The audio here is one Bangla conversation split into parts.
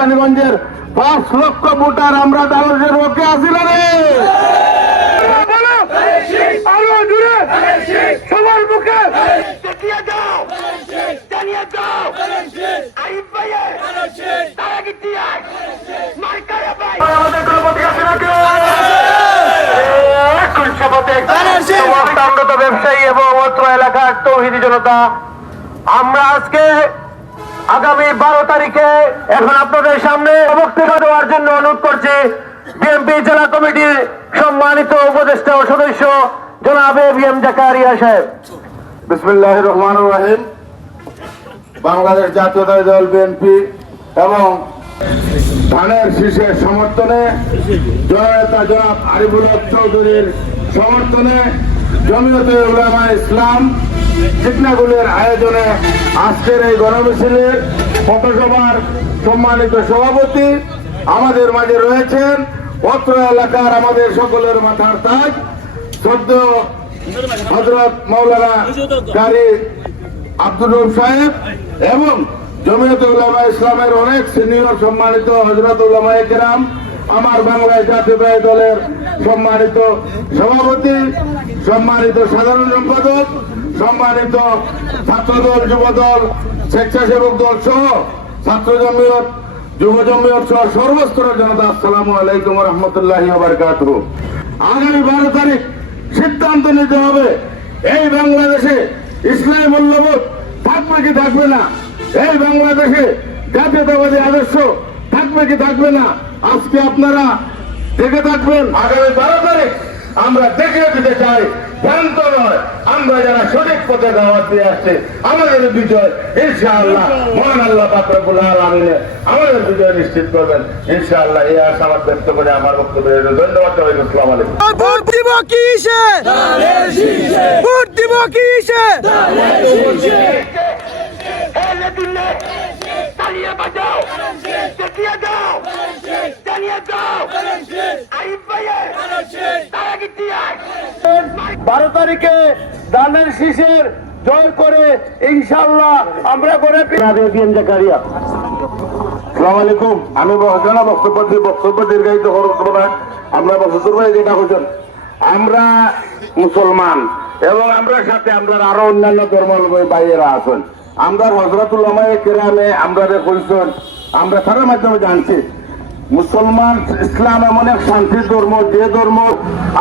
কোম্পানিগঞ্জের পাঁচ লক্ষ ভোটার আমরা ডালসের পক্ষে আসিল রে? আরও জুড়ে সবার মুখে দেখিয়ে দাও। জানিয়ে দাও। আইব ভাইয়ে তারা কি দিয়ে মার্কারে ভাই আমাদের কোনো পথে আছে নাকি এখন শপথে সমস্ত আমরত ব্যবসায়ী এবং অত্র এলাকার তৌহিদি জনতা আমরা আজকে আগামী বারো তারিখে এখন আপনাদের সামনে বক্তব্য দেওয়ার জন্য অনুরোধ করছি। বিএনপি জেলা কমিটির সম্মানিত উপদেষ্টা ও সদস্য জনাবে বি এম জাকারিয়া সাহেব। বিসমুল্লাহ রহমান রাহিম। বাংলাদেশ জাতীয়তাবাদী দল বিএনপি এবং ধানের শীষের সমর্থনে জননেতা জনাব আরিফুল চৌধুরীর সমর্থনে জমিয়তে উলামা ইসলাম চিকনাগুলের আয়োজনে আজকের এই গণমিছিলের পথসভার সম্মানিত সভাপতি আমাদের মাঝে রয়েছেন অত্র এলাকার আমাদের সকলের মাথার তাজ, সদ্য হজরত মৌলানা কারি আব্দুর রব সাহেব এবং জমিয়ত উলামা ইসলামের অনেক সিনিয়র সম্মানিত হজরত উলামা কেরাম আমার বাংলায় জাতীয়তাবাদী দলের সম্মানিত সভাপতি, সম্মানিত সাধারণ সম্পাদক সম্মানিত ছাত্রদল, যুবদল, স্বেচ্ছাসেবক দল সহ ছাত্র জমিয়ত যুব জমিয়ত সহ সর্বস্তরের জনতা, আসসালামু আলাইকুম রহমতুল্লাহ আগামী বারো তারিখ সিদ্ধান্ত নিতে হবে। এই বাংলাদেশে ইসলামী মূল্যবোধ থাকবে কি থাকবে না? এই বাংলাদেশে জাতীয়তাবাদী আদর্শ থাকবে কি থাকবে না? আজকে আপনারা দেখে থাকবেন, আগামী বারো তারিখ আমরা দেখে দিতে চাই ভ্রান্ত নয়। আমরা যারা সঠিক পথে দাওয়াত দিয়ে আসছে আমাদের বিজয় ইনশাআল্লাহ। মহান আল্লাহ পাত্রকুল আলমিনে আমাদের বিজয় নিশ্চিত করবেন। ইনশাআল্লাহ এই আশাবাদ ব্যক্ত করে আমার বক্তব্য ধন্যবাদ সবাইকে। আসসালামু আলাইকুম। ভোট দিব কিসে ভোট দিব কিসে বাজাও। দাও। দাও। আইব দিয়ে বারো তারিখে দানের শীষের জয় করে ইনশাল্লাহ আমরা করে জাকারিয়া আলাইকুম। আমি বহজানা বক্তব্য দিয়ে বক্তব্য দীর্ঘায়িত করব না। আমরা বছর ভাই যেটা করছেন। আমরা মুসলমান এবং আমরা সাথে আমরা আরও অন্যান্য ধর্মাবলম্বী ভাইয়েরা আছেন। আমরা হজরতুল্লাহ কেরামে আমরা কইছেন আমরা তার মাধ্যমে জানছি। মুসলমান ইসলাম এমন এক শান্তির ধর্ম যে ধর্ম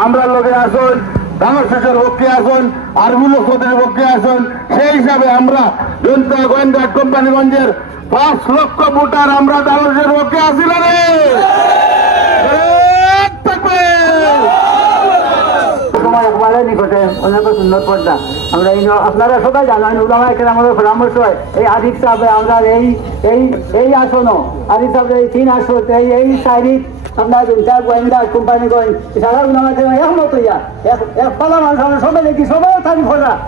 আমরা লোকে আসুন বাংলাদেশের পক্ষে আসুন আরবুল লোকদের পক্ষে আসুন, সেই হিসাবে আমরা জনতা গোয়েন্দা কোম্পানিগঞ্জের পাঁচ লক্ষ ভোটার আমরা বাংলাদেশের পক্ষে আসিল রে এক থাকবে। তোমার একবারে অনেক সুন্দর পর্দা। আমরা এই আপনারা সবাই জানেন উলামা এখানে আমাদের পরামর্শ হয় এই আদিক সাহেবে, আমরা এই এই এই আসনও আদিক সাহেব এই তিন আসন, এই এই তারিখ আমরা দুটা গোয়েন্দা কোম্পানি গোয়েন এক পালা মানুষ সবাই দেখি, সবাই থাকি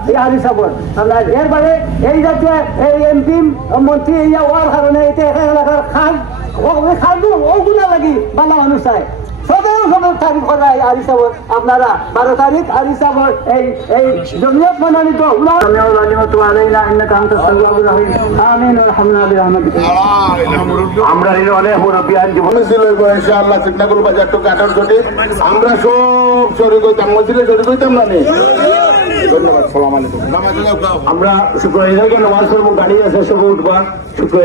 এই আদিক সাহেবর আমরা এরপরে এই জাতীয় এই এমপি, মন্ত্রী ইয়া হওয়ার কারণে এটা এলাকার খাল খাদ্য ওগুলা লাগি বাংলা মানুষ চায়। সতেরো তারিখ করাই আরি সাবর আপনারা বারো তারিখ আরি সাবর এই এই জমিয়ত মনোনীত আমরা অনেক মুরব্বী আইন জীবন। ইনশাআল্লাহ বাজার টু কাটার জটি। আমরা সব শরীর হইতাম মসজিদে শরীর হইতাম না ধন্যবাদ সালাম আলাইকুম। আমরা শুক্র নামাজ পড়ব গাড়ি আছে সব উঠবা। শুক্র